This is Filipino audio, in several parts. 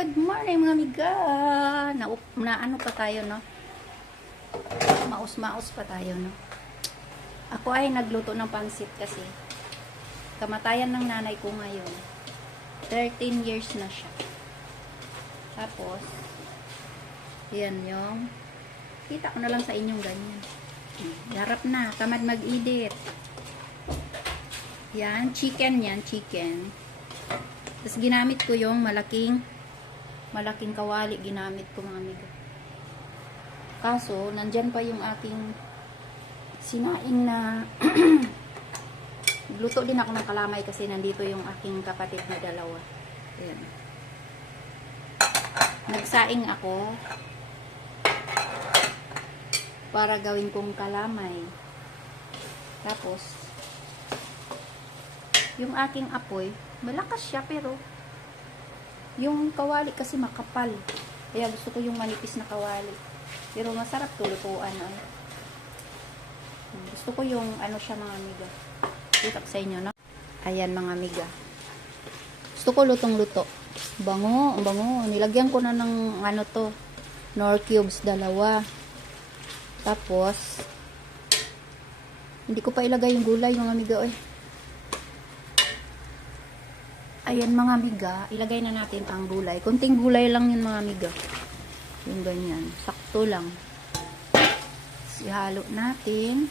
Good morning mga amiga. Na, na ano pa tayo, no? Maus-maus pa tayo, no? Ako ay nagluto ng pansit kasi kamatayan ng nanay ko ngayon. 13 years na siya. Tapos, yan yung kita ko na lang sa inyong ganyan. Yarap na, tamad mag-edit. Yan, chicken yan, chicken. Tapos ginamit ko yung malaking malaking kawali ginamit ko mga amiga. Kaso, nandyan pa yung aking sinaing na luto din ako ng kalamay kasi nandito yung aking kapatid na dalawa. Ayan. Nagsaing ako para gawin kong kalamay. Tapos, yung aking apoy, malakas siya pero yung kawali kasi makapal. Kaya gusto ko yung manipis na kawali. Pero masarap tulutuan. Ay. Gusto ko yung ano siya mga amiga. Kita ko sa inyo, no? Ayan mga amiga. Gusto ko lutong-luto. Bango, ang bango. Nilagyan ko na ng ano to. Nor cubes, dalawa. Tapos, hindi ko pa ilagay yung gulay mga amiga. Oy. Ayan mga amiga, ilagay na natin ang gulay. Kunting gulay lang yun mga amiga. Yung ganyan. Sakto lang. Tapos ihalo natin.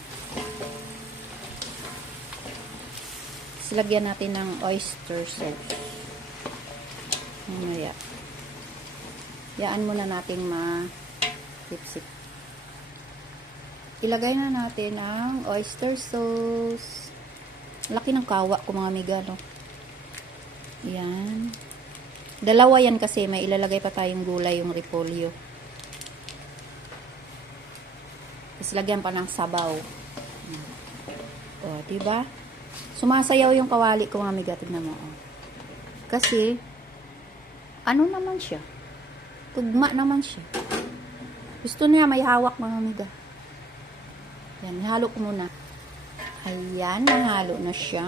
Silagyan natin ng oyster sauce. Mamaya. Yaan muna natin ma-sip-sip. Ilagay na natin ang oyster sauce. Laki ng kawa ko mga amiga, no? Yan. Dalawa yan kasi may ilalagay pa tayong gulay yung repolyo. Tapos lagyan pa ng sabaw. O, diba? Sumasayaw yung kawali ko mga amiga. Tignan mo. Oh. Kasi, ano naman siya? Tugma naman siya. Gusto niya may hawak mga amiga. Yan, halo ko muna. Ayan, nahalo na siya.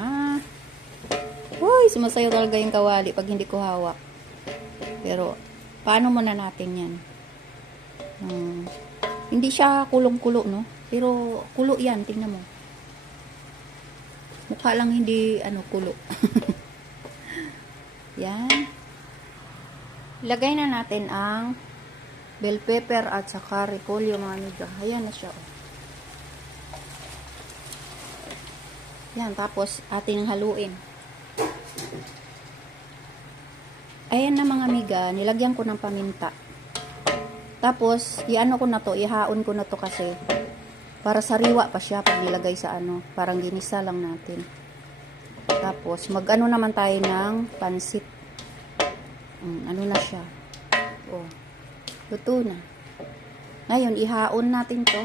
Uy, sumasayo talaga yung kawali pag hindi ko hawak. Pero, paano muna natin yan? Hmm, hindi siya kulong-kulo, no? Pero, kulo yan, tingnan mo. Mukha lang hindi, ano, kulo. yan. Lagay na natin ang bell pepper at saka repolyo, mga amiga. Ayan na siya, oh. Yan, tapos ating haluin. Ayan na mga amiga, nilagyan ko ng paminta. Tapos, iano ko na to, ihaon ko na to kasi para sariwa pa siya pag nilagay sa ano, parang ginisa lang natin. Tapos, mag-ano naman tayo ng pansit. Mm, ano na siya. Oh, luto na. Ngayon, ihaon natin to.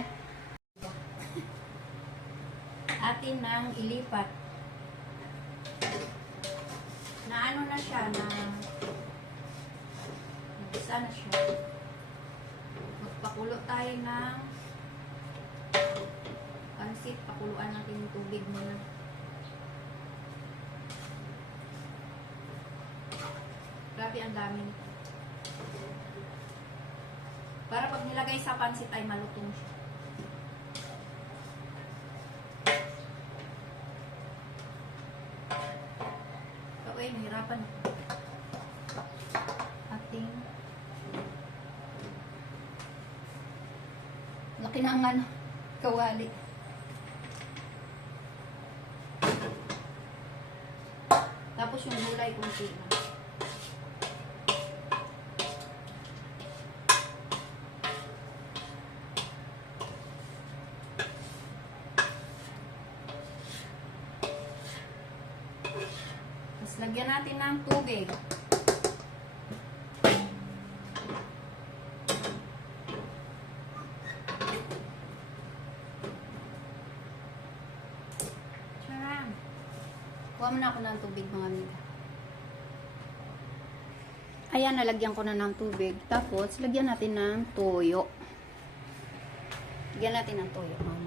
Atin nang ilipat na ano na siya, na nagisa na siya. Magpakulo tayo ng pansit. Pakuluan natin yung tubig muna. Grabe, ang dami. Para pag nilagay sa pansit ay malutong siya. Ako. Ating laki na ang ano, kawali. Tapos yung gulay kunti na. Lagyan natin ng tubig. Charan. Kuha mo na ako ng tubig mga amiga. Ayan, nalagyan ko na ng tubig. Tapos, lagyan natin ng toyo. Lagyan natin ng toyo, mama.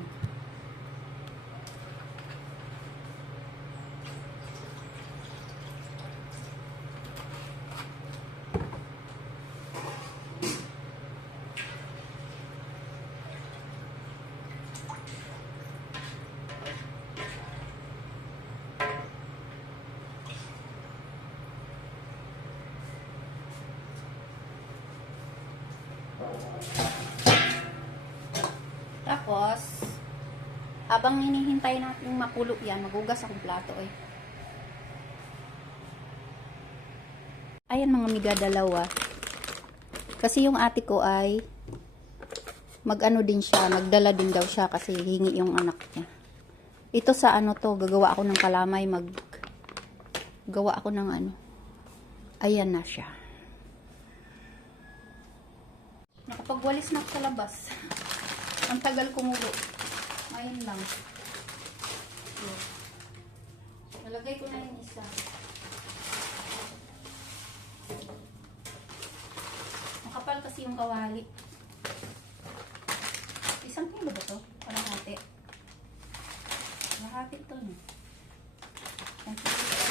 Tapos, habang hinihintay natin makulo yan, magugas akong plato eh. Ayan mga miga dalawa. Kasi yung ate ko ay mag-ano din siya, nagdala din daw siya kasi hingi yung anak niya. Ito sa ano to, gagawa ako ng kalamay, mag gawa ako ng ano. Ayan na siya. Nakapagwalis na ako sa labas. Ang tagal kumulo. Ayun lang. So, nalagay ko na yung isa. Makapal kasi yung kawali. Isang kilo ba to? Parang hati. Lahati to no. Isang kilo.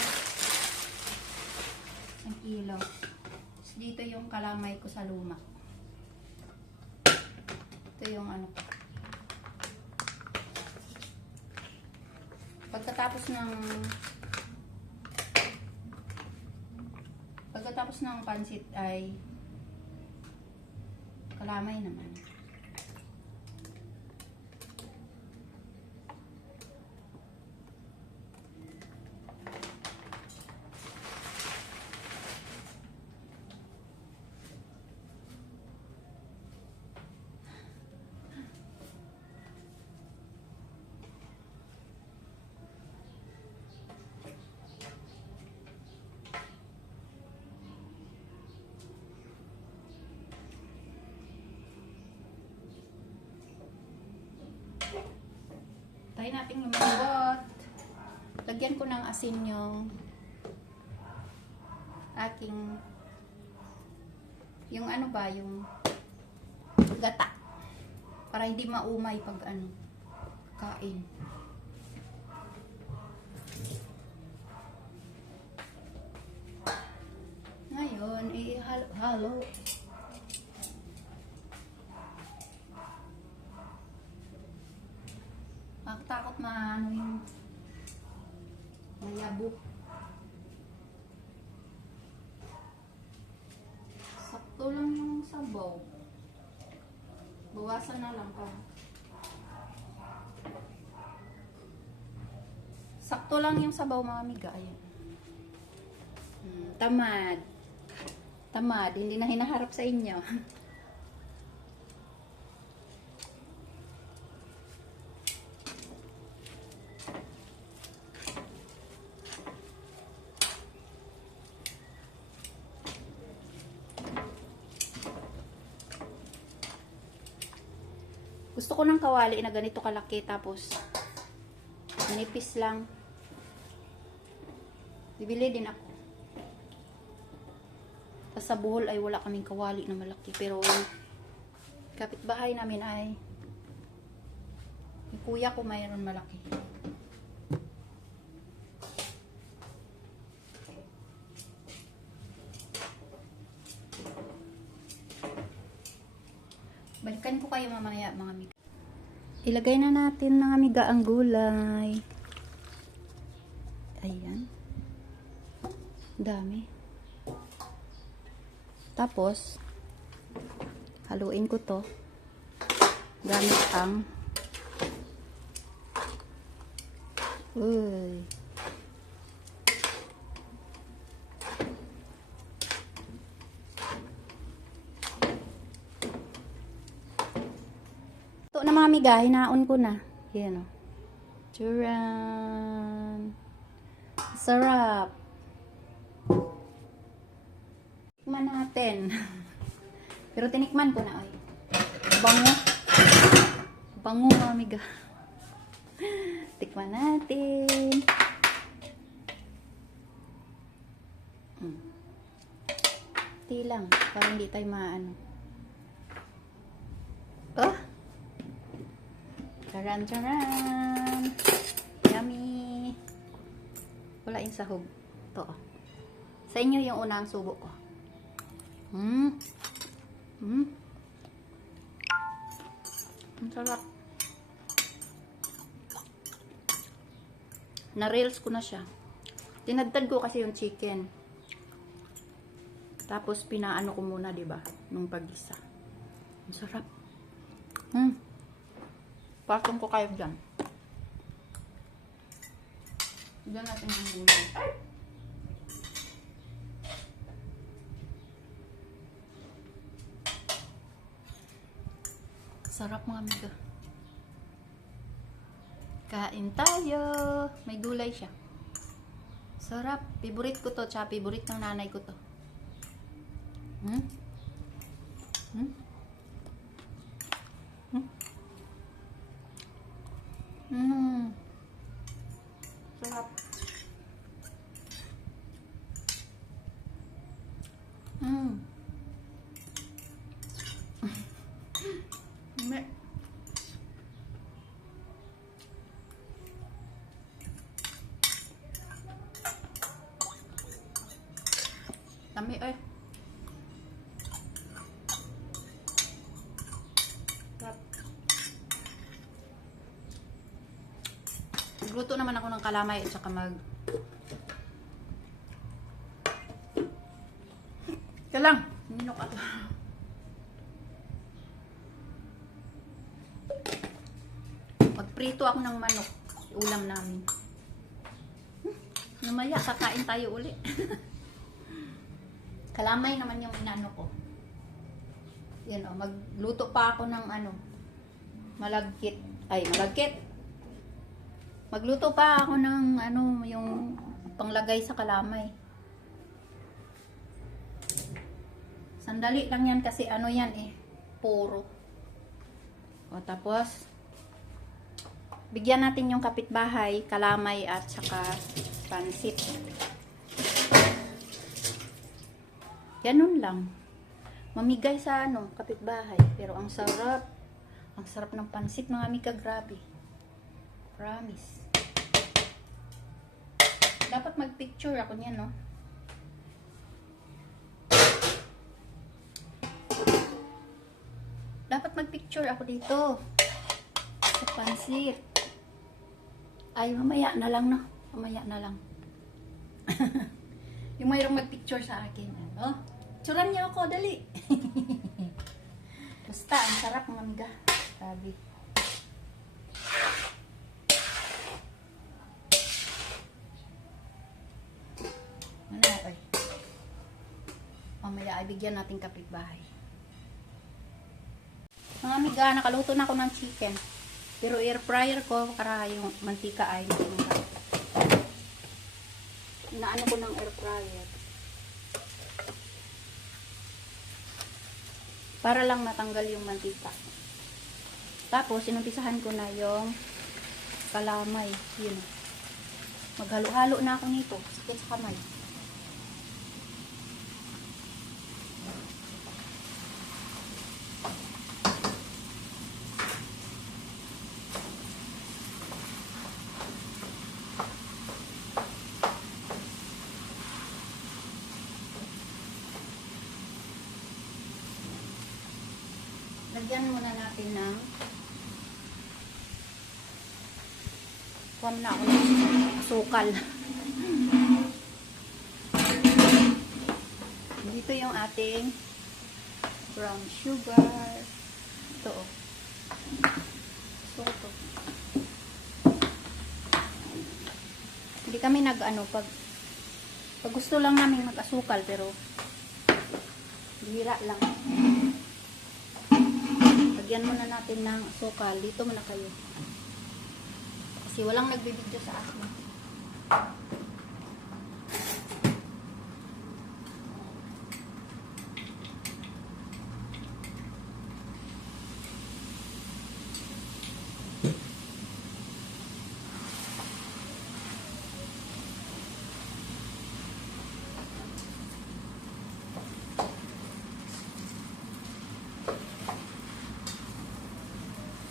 Isang kilo. Tapos dito yung kalamay ko sa luma. Ito yung ano ko. Pagkatapos ng Pagkatapos ng pansit ay kalamay naman. Tayo natin lumambot. Lagyan ko ng asin yung aking yung ano ba, yung gata. Para hindi maumay pag ano, kain. Ngayon, i-halo. Nakakatakot maano yung mayabok. Sakto lang yung sabaw. Bawasan na lang pa. Sakto lang yung sabaw mga amiga. Ayan. Hmm, tamad. Tamad. Hindi na hinaharap sa inyo. Gusto ko ng kawali na ganito kalaki tapos manipis lang. Bibili din ako. Tapos sa buhol ay wala kaming kawali na malaki. Pero yung kapitbahay namin ay yung kuya ko mayroon malaki. Balikan ko kayo mamaya mga amiga. Ilagay na natin mga amiga ang gulay. Ayan. Dami. Tapos, haluin ko to gamit ang Uy. Ito na mga amiga, hinaon ko na. Yan o. Turan. Sarap. Tikman natin. Pero tinikman ko na ay. Bango. Bango mga amiga. Tikman natin. Mm. Ti lang. Para hindi tayo maano. Oh! Charan, charan! Yummy! Wala yung sahog. Ito. oh. Sa inyo yung unang subo ko. Hmm. Hmm. Ang sarap. Na-reels ko na siya. Tinadtad ko kasi yung chicken. Tapos pinaano ko muna, ba? Nung pagisa. Ang sarap. Hmm. Patong ko kayo dyan. Diyan natin ang gulay. Sarap mga amiga. Kain tayo. May gulay siya. Sarap. Favorite ko to. Tsaka favorite ng nanay ko to. Hmm? Hmm? Hmm? Hmm. Sarap. Hmm. Me. Dami eh. Sarap. Nagluto naman ako ng kalamay at saka mag... Ika lang. Ninok ako. Magprito ako ng manok. Ulam namin. Namaya, kakain tayo uli. Kalamay naman yung inano ko. Yan o, magluto pa ako ng ano, malagkit. Ay, malagkit. Magluto pa ako ng ano, yung panglagay sa kalamay. Sandali lang yan kasi ano yan eh, puro. O tapos, bigyan natin yung kapitbahay, kalamay at saka pansit. Ganun lang. Mamigay sa ano, kapitbahay. Pero ang sarap. Ang sarap ng pansit mga amiga, grabe. Promise. Dapat mag-picture ako niyan, no? Dapat mag-picture ako dito. Sa pansit. Ay, mamaya na lang, no? Mamaya na lang. Yung mayroong mag-picture sa akin, ano? Tsuran niyo ako, dali. Basta, ang sarap mga amiga. Grabe. Ay bigyan natin kapitbahay. Mga amiga, nakaluto na ako ng chicken. Pero air fryer ko, para yung mantika ay natungkad. Inaano ko ng air fryer. Para lang matanggal yung mantika. Tapos, sinumpisahan ko na yung kalamay. Yun. Maghalo-halo na ako nito. Sakit sa kamay. Lagyan muna natin ng Kuha na ako ng asukal. Dito yung ating brown sugar. Ito oh. So, ito. Hindi kami nag ano pag pag gusto lang namin mag-asukal pero bihira lang. Lagyan muna natin ng asukal. Dito muna kayo. Kasi walang nagbibidyo sa akin.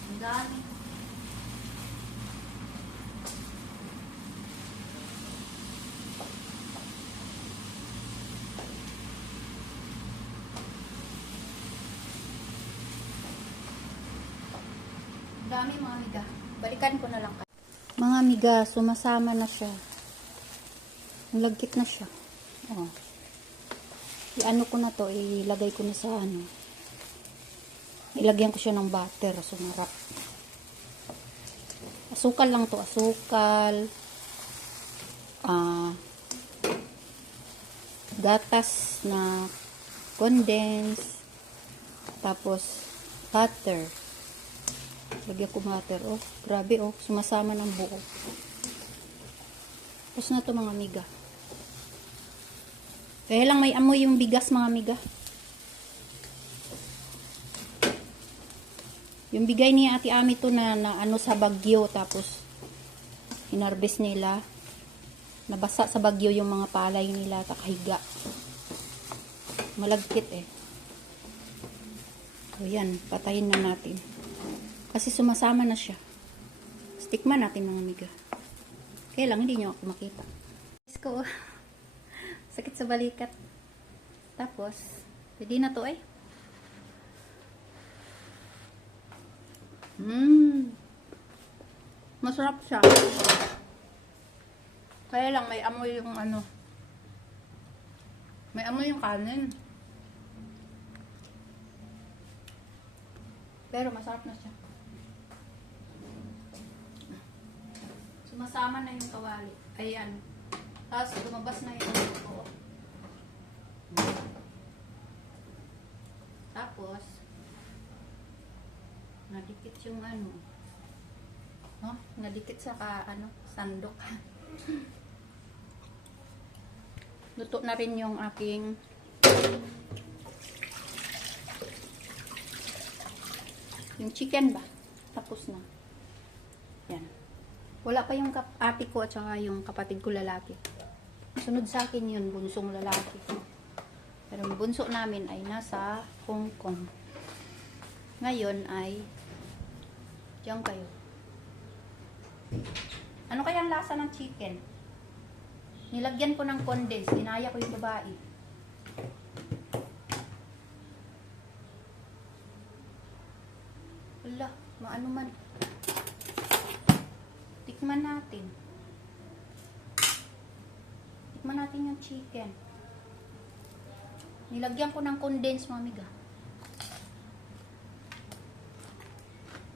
Ang dami. Ang dami mga amiga. Balikan ko na lang. Mga amiga, sumasama na siya. Nalagkit na siya. Oh. I-ano ko na to, ilagay ko na sa ano. Ilagyan ko siya ng butter. Sumarap. Asukal lang to. Asukal. Ah, gatas na condense. Tapos, butter. Lagyan ko butter. Oh, grabe oh. Sumasama ng buo. Tapos na to mga miga. Kaya lang may amoy yung bigas mga miga. Yung bigay ni Ate Ami to na, na ano sa bagyo tapos hinarbis nila. Nabasa sa bagyo yung mga palay nila takahiga. Malagkit eh. So yan, patayin na natin. Kasi sumasama na siya. Stikman natin mga miga. Kaya lang hindi nyo ako makita. Let's go. Sakit sa balikat. Tapos, pwede na to eh. Mmm. Masarap siya. Kaya lang may amoy yung ano. May amoy yung kanin. Pero masarap na siya. Sumasama na yung kawali. Ayan. Tapos lumabas na yung ito. Tapos, nadikit yung ano. No? Nadikit sa ka, ano, sandok. Luto na rin yung aking yung chicken ba? Tapos na. Yan. Wala pa yung kap ate ko at saka yung kapatid ko lalaki. Sunod sa akin yun, bunsong lalaki. Pero yung bunso namin ay nasa Hong Kong. Ngayon ay diyan kayo. Ano kaya ang lasa ng chicken? Nilagyan ko ng condense. Inaya ko yung babae. Wala, maano man. Tikman natin. Tikman natin yung chicken. Nilagyan ko ng condense, mamiga.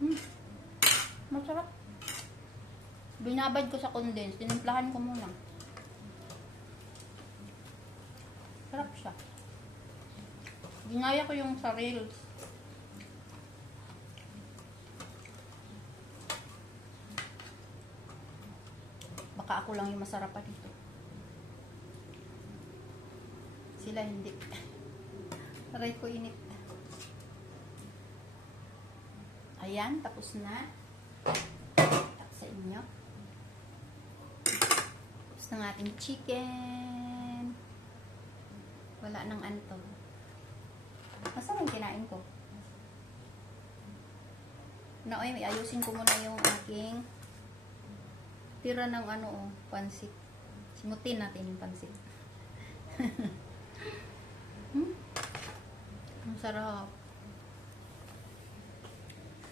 Hmm. Masarap. Binabad ko sa condense. Tinimplahan ko muna. Sarap siya. Ginaya ko yung sa reels. Baka ako lang yung masarap pa dito. Sila hindi. Aray ko init. Ayan, tapos na. Tapos sa inyo. Tapos ng ating chicken. Wala nang anto. Masarap yung kinain ko. Na, oy, may ayusin ko muna yung aking tira ng ano, oh, pansit. Simutin natin yung pansit. hmm? Ang sarap.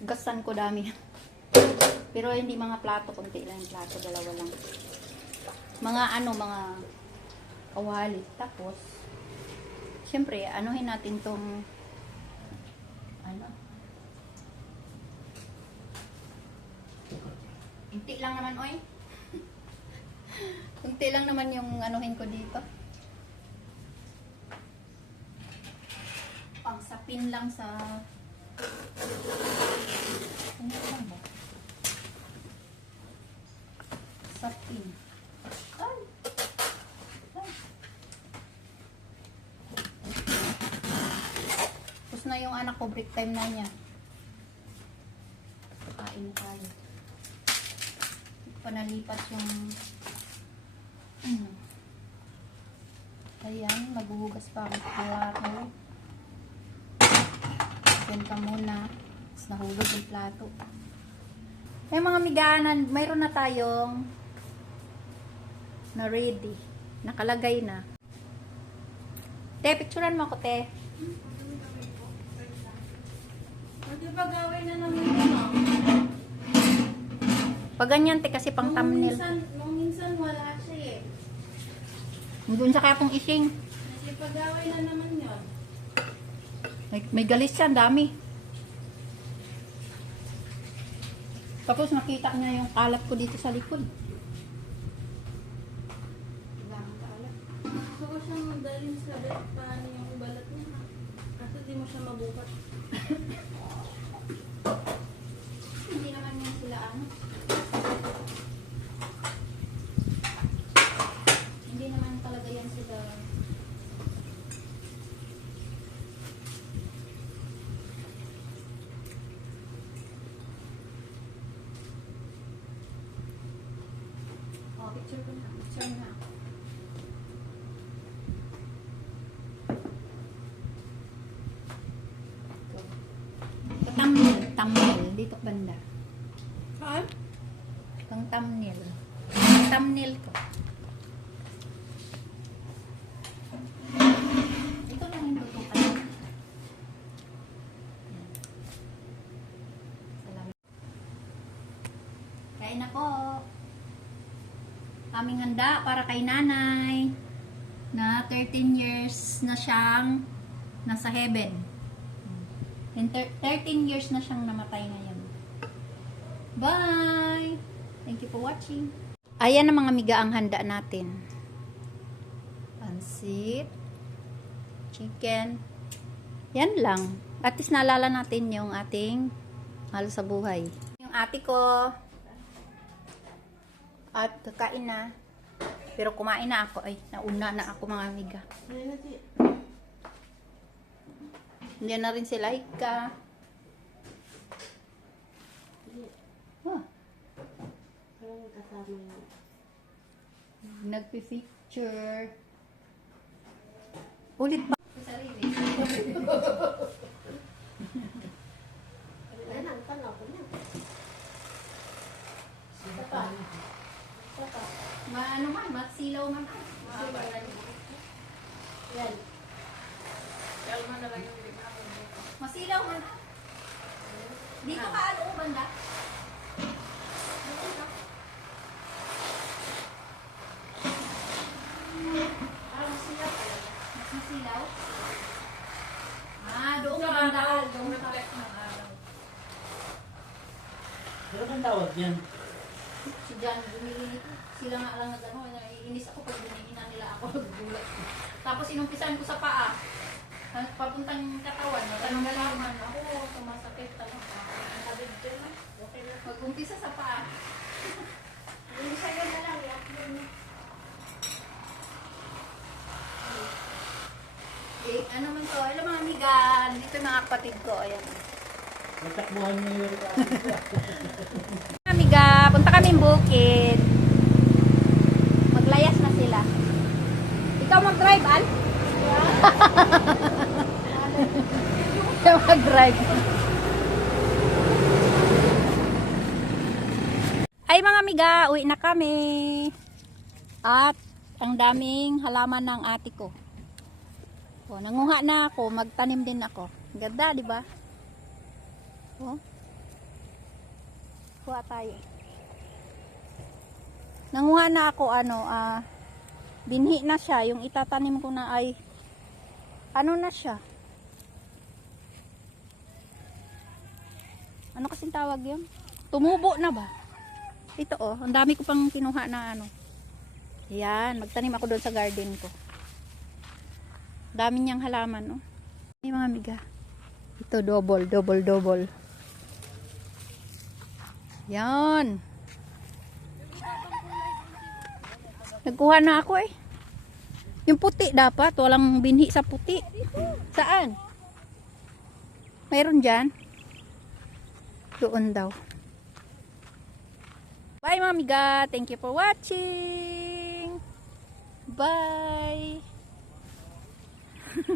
Gasan ko dami. Pero hindi mga plato, konti lang yung plato, dalawa lang. Mga ano, mga kawali. Tapos, syempre, anuhin natin tong ano, Kunti lang naman, oy. Kunti lang naman yung anuhin ko dito. Pang sapin lang sa... Ano? Sapin. Ay! Ay! Tapos na yung anak ko, break time na niya. Kain tayo panalipat yung ano. Ayan, maghuhugas pa ako sa plato. Yan pa muna. Tapos nahulog yung plato. Ay mga miganan, mayroon na tayong na ready. Nakalagay na. Te, picturean mo ako, te. Pwede ba gawin na naman yun? Pag ganyan, te, kasi pang thumbnail. minsan, nung minsan wala siya eh. Doon sa kapong ising. Kasi pagawin na naman yun. May, may galis siya, dami. Tapos nakita niya yung kalat ko dito sa likod. Kailangan kalat. Ko siyang magdalhin sa vet paano yung balat niya. Kasi di mo siya mabukas. Hindi naman yan sila ano. Hindi naman talaga yan sila. Oh, picture ko na. Picture na. Ito. Ito, thumbnail. Thumbnail. Dito banda. Saan? Pang thumbnail. Thumbnail to. Ito lang yung tutukan. Salamat. Kain na po. Aming handa para kay nanay na 13 years na siyang nasa heaven. Thir- 13 years na siyang namatay ngayon. Bye! Thank you for watching. Ayan ang mga miga ang handa natin. Pansit, chicken. Yan lang. At least naalala natin yung ating mahal sa buhay. Yung ate ko. At kakain na. Pero kumain na ako. Ay, nauna na ako mga amiga. Na. Hindi na rin si Laika. Oh, kasama yun. nagpi-picture. Ulit pa. Sa sarili. Ayun ang tanaw ko niya. Isa Maano man, masilaw man. Yan. Masilaw man. Dito ka ano banda? Dito ka. Pala. Mas masilaw? Ah, doon ka banda. Doon ka. Pero ang tawag yan? Si John, bumili sila nga lang nag ano, naiinis ako pag binigyan nila ako nagugulat. Tapos inumpisan ko sa paa. Papuntang katawan, natanggalan ako, sumasakit talaga. Nakabid ko na. Okay na. Mag-umpisa sa paa. Yung sa'yo na lang. Yak yun. Eh, ano man to? Hello mga amiga. Dito mga kapatid ko. Ayan. Yung Mga amiga, punta kami bukid. Maglayas na sila. Ikaw mag-drive, Al? Ikaw mag-drive. Ay mga amiga, uwi na kami. At ang daming halaman ng ate ko. O, nanguha na ako, magtanim din ako. Ganda, di ba? Oh. Kuha tayo. Nanguha na ako ano, ah, binhi na siya. Yung itatanim ko na ay, ano na siya? Ano kasing tawag yun? Tumubo na ba? Ito oh, ang dami ko pang kinuha na ano. Yan, magtanim ako doon sa garden ko. Dami niyang halaman, oh. Ay, mga amiga. Ito, double, double, double. Yan. Nagkuha na ako eh. Yung puti dapat. Walang binhi sa puti. Saan? Mayroon dyan? Doon daw. Bye, mamiga. Thank you for watching. Bye.